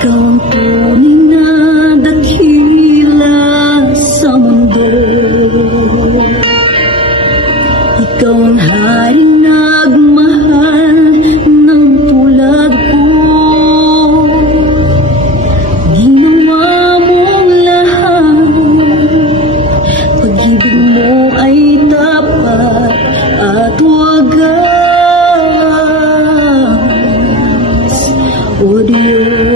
Ikaw ang tunay na dakila sa mundo. Ikaw ang haring nagmahal ng tulad ko. Ginawa mong lahat, pag-ibig mo ay tapat at wagas. O Diyos,